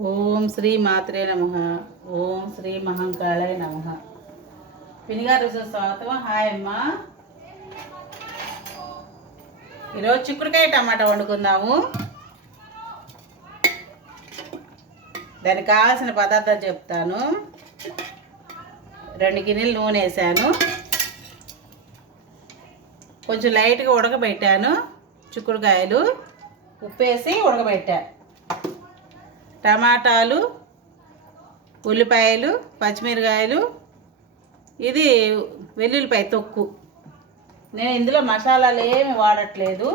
ఓం శ్రీ మాత్రే నమః. ఓం శ్రీ మహంకాళాయ నమః. పినిగారు స్వాగతం. హాయ్ అమ్మా. ఈరోజు చిక్కుడుకాయ టమాటా వండుకుందాము. దానికి కావాల్సిన పదార్థాలు చెప్తాను. 2 గిన్నెలు నూనె వేసాను. కొంచెం లైట్గా ఉడకబెట్టాను. చిక్కుడుకాయలు ఉప్పు వేసి ఉడకబెట్టా. టమాటాలు, ఉల్లిపాయలు, పచ్చిమిరకాయలు, ఇది వెల్లుల్లిపాయ తొక్కు. నేను ఇందులో మసాలాలు ఏమి వాడట్లేదు.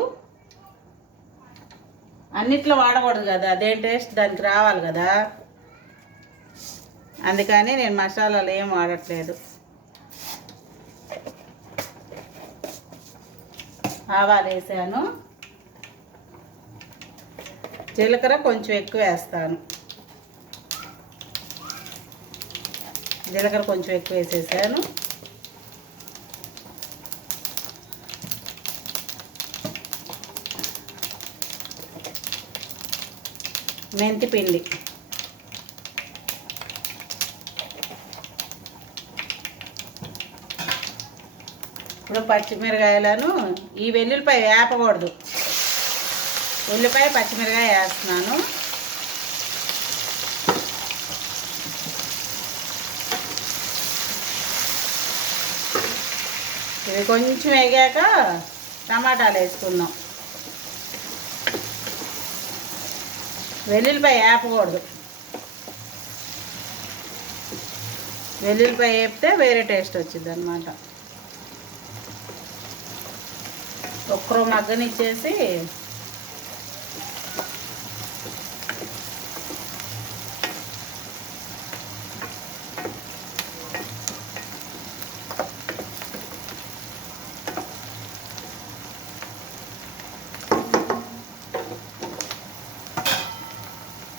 అన్నిట్లో వాడకూడదు కదా, అదే టేస్ట్ దానికి రావాలి కదా, అందుకని నేను మసాలాలు ఏం వాడట్లేదు. ఆవాలు వేసాను. జీలకర్ర కొంచెం ఎక్కువ వేస్తాను. జీలకర్ర కొంచెం ఎక్కువ వేసేసాను. మెంతి పిండి, ఇప్పుడు పచ్చిమిరకాయలను, ఈ వెల్లుల్లిపాయ వేపకూడదు, ఉల్లిపాయ పచ్చిమిరకాయ వేస్తున్నాను. ఇవి కొంచెం వేగాక టమాటాలు వేసుకుందాం. వెల్లుల్లిపాయ వేపకూడదు, వెల్లుల్లిపాయ వేపితే వేరే టేస్ట్ వచ్చింది అన్నమాట. ఒక్కరో మగ్గనిచ్చేసి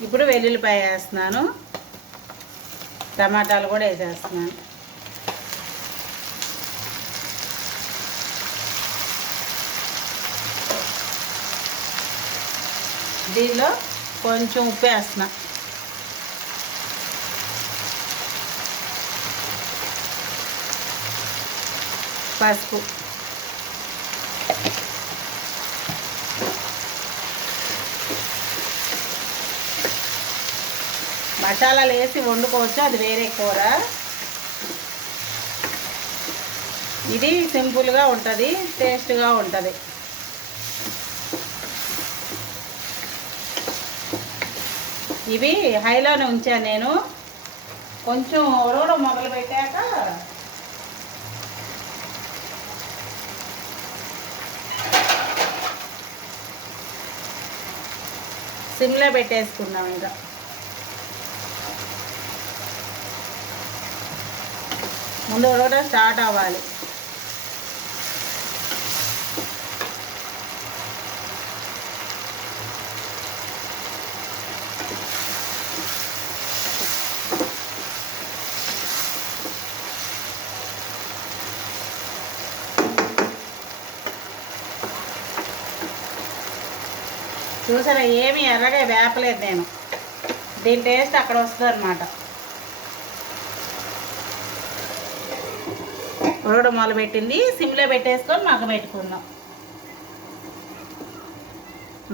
ఇప్పుడు వెల్లుల్లిపాయ వేస్తున్నాను. టమాటాలు కూడా వేసేస్తున్నాను. దీనిలో కొంచెం ఉప్పు వేస్తున్నా. పసుపు, మసాలాలు వేసి వండుకోవచ్చు, అది వేరే కూర. ఇది సింపుల్గా ఉంటుంది, టేస్ట్గా ఉంటుంది. ఇవి హైలోనే ఉంచాను నేను. కొంచెం ఉడవడం మొదలు పెట్టాక సిమ్లో పెట్టేసుకున్నాం. ఇంకా ముందు ఉడకడం స్టార్ట్ అవ్వాలి. చూసారా, ఏమి ఎర్రగా వేపలేదు నేను. దీని టేస్ట్ అక్కడ వస్తుంది అన్నమాట. ఉడకడం మొదలుపెట్టింది. సిమ్లో పెట్టేసుకొని మగ్గబెట్టుకుందాం.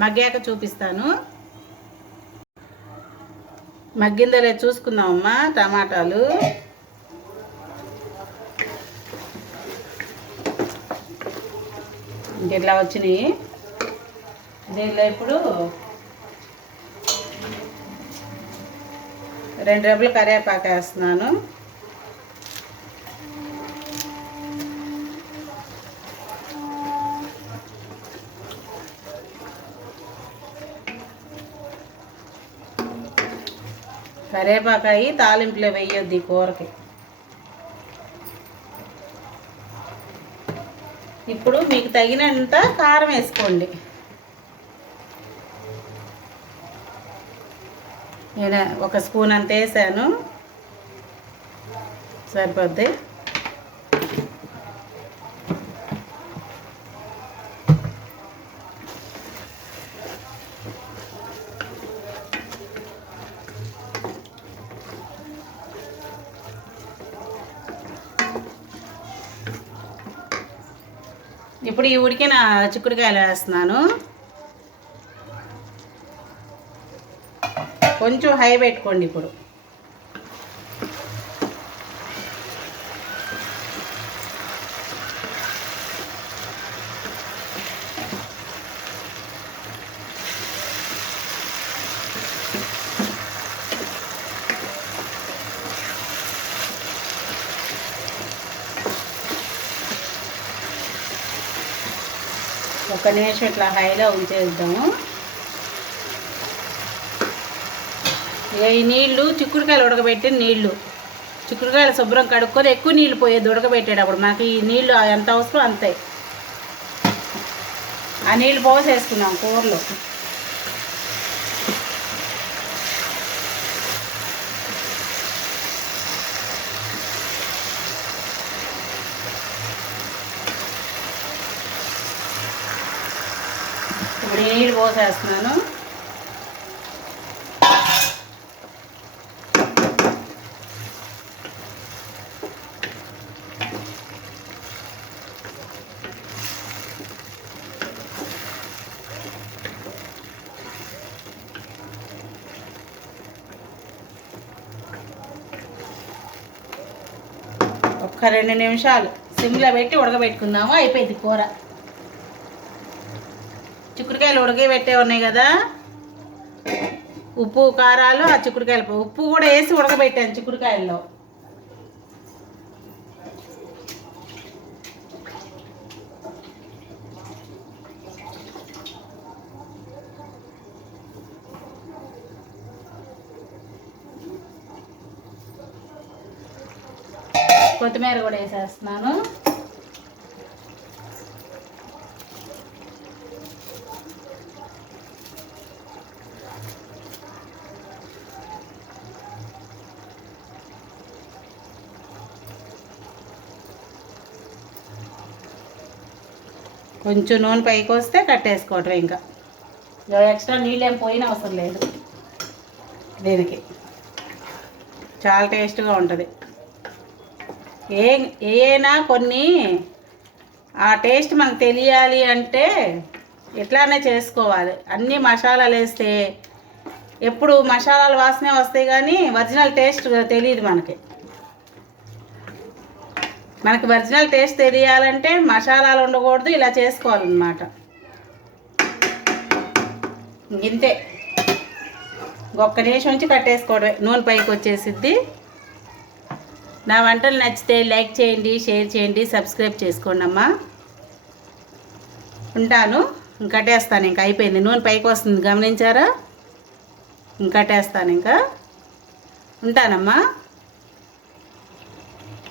మగ్గాక చూపిస్తాను. మగ్గిందో లేదు చూసుకుందామమ్మా. టమాటాలు ఇంకెట్లా వచ్చినాయి. దీనిలో ఇప్పుడు 2 రెబ్బలు కరివేపాకు వేస్తున్నాను. కరివేపాకాయి తాలింపులో వేయొద్దు ఈ కూరకి. ఇప్పుడు మీకు తగినంత కారం వేసుకోండి. నేను 1 స్పూన్ అంత వేసాను, సరిపోద్ది. ఇప్పుడు ఈ ఉడికిన చిక్కుడుకాయలు వేస్తున్నాను. కొంచెం హై పెట్టుకోండి. ఇప్పుడు ఒక నిమిషం ఇట్లా హైలో ఉంచేద్దాము. ఇక ఈ నీళ్ళు చిక్కుడుకాయలు ఉడకబెట్టిన నీళ్ళు, చిక్కుడుకాయలు శుభ్రం కడుక్కొని ఎక్కువ నీళ్ళు పోయేది ఉడకబెట్టేటప్పుడు. మనకి ఈ నీళ్ళు ఎంత అవసరం అంతే. ఆ నీళ్ళు పోసేసుకున్నాం కూరలో. ఇప్పుడు ఈ నీళ్ళు పోసేస్తున్నాను. ఒక్క 2 నిమిషాలు సిమ్లో పెట్టి ఉడకబెట్టుకుందాము. అయిపోయింది కూర. చిక్కుడుకాయలు ఉడకబెట్టే ఉన్నాయి కదా, ఉప్పు కారాలు ఆ చిక్కుడుకాయలు ఉప్పు కూడా వేసి ఉడకబెట్టాను చిక్కుడుకాయల్లో. కొత్తిమీర కూడా వేసేస్తున్నాను. కొంచెం నూనె పైకి వస్తే కట్టేసుకోవటం. ఇంకా ఎక్స్ట్రా నీళ్ళు ఏం పోయిన అవసరం లేదు. దీనికి చాలా టేస్ట్గా ఉంటుంది. ఏనా కొన్ని ఆ టేస్ట్ మనకు తెలియాలి అంటే ఇట్లానే చేసుకోవాలి. అన్నీ మసాలాలు వేస్తే ఎప్పుడు మసాలాల వాసనే వస్తాయి కానీ ఒరిజినల్ టేస్ట్ తెలియదు మనకి. మనకి ఒరిజినల్ టేస్ట్ తెలియాలంటే మసాలాలు ఉండకూడదు, ఇలా చేసుకోవాలన్నమాట. ఇంతే, ఒక్క నిమిషం ఉంచి కట్టేసుకోవడమే. నూనె పైకి వచ్చేసిద్ది. నా వంటలు నచ్చితే లైక్ చేయండి, షేర్ చేయండి, సబ్స్క్రైబ్ చేసుకోండి అమ్మా. ఉంటాను. ఇంకట్టేస్తాను. ఇంకా అయిపోయింది. నూనె పైకి వస్తుంది, గమనించారా? ఇంకట్టేస్తాను. ఇంకా ఉంటానమ్మా.